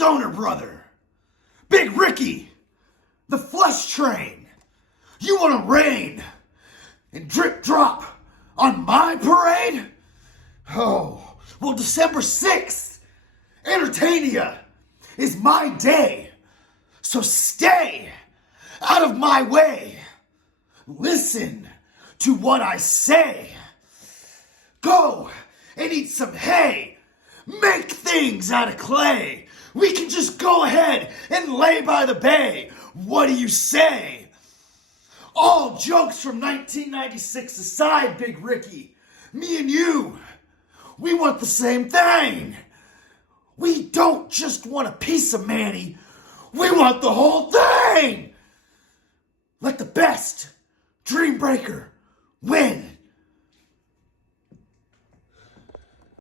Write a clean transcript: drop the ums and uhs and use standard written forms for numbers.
Stoner Brother, Big Ricky, the Flush Train. You want to rain and drip drop on my parade? Oh, well, December 6th, Entertainia is my day. So stay out of my way. Listen to what I say. Go and eat some hay. Make things out of clay. We can just go ahead and lay by the bay. What do you say? All jokes from 1996 aside, Big Ricky, me and you, we want the same thing. We don't just want a piece of Manny. We want the whole thing. Let the best Dream Breaker win.